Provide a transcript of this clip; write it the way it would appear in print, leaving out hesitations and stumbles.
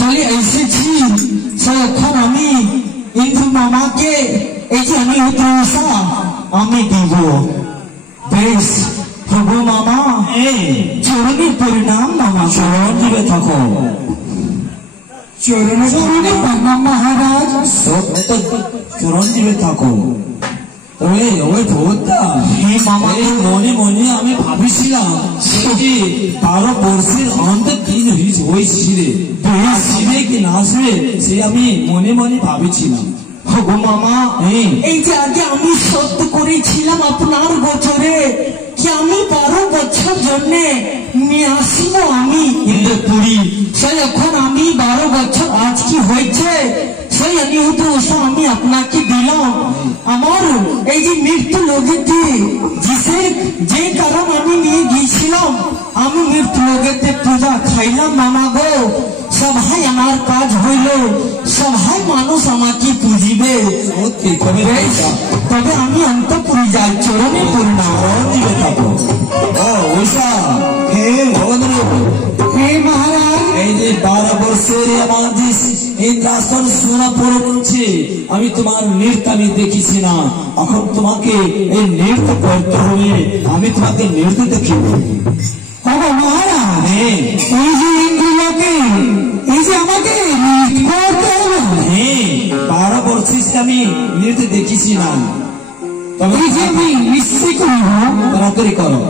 চলে এসেছি এখন আমি ইন্দ্র মামাকে এই যে আমি উদ্রসা আমি দিব বেশ হবো মামা চরণে পরিণাম মামা চরণ দিবে থাকো চরণে প্রণাম মহারাজ সত্য চরণ দিবে থাকো ওই ওই ভোটটা মামা মনে মনে আমি ভাবিছিলাম যে 12 বর্ষের অন্তর দিন হয়েছিল আসবে কি না আসবে সে আমি মনে মনে ভাবিছিলাম গো মামা এই যে আগে আমি সত্য করেছিলাম আপনার বছরে কি আমি 12 বছর জন্য নিয়ে আসব আমি ইন্দ্রপুরী সেই এখন আমি 12 বছর আজ কি হয়েছে সেই আমি উদ্দেশ্য আমি আপনাকে দিলাম আমার এই যে মৃত্যু লোকেতে যে কারণ আমি নিয়ে গিয়েছিলাম আমি মৃত্যু লোকেতে পূজা খাইলাম মামা গো সবাই আমার কাজ হইল সবাই মানুষ আমাকে পুজিবে তবে আমি অন্তঃপুরে যাই চরণে পরিণাম দিবে থাকো হে মহারাজ এই যে 12 বছর আমাদের ইন্দ্রাসন সোনা পড়ে রয়েছে আমি তোমার নৃত্য আমি দেখেছি না এখন তোমাকে এই নৃত্য করতে হবে আমি তোমাকে নৃত্য দেখিব মহারাজ এই যে ইন্দ্রলোকে এই যে আমাকে করতে হবে 12 বছর আমি নৃত্য দেখেছি না তবে এই যে আমি নিশ্চয় করব তাড়াতাড়ি করো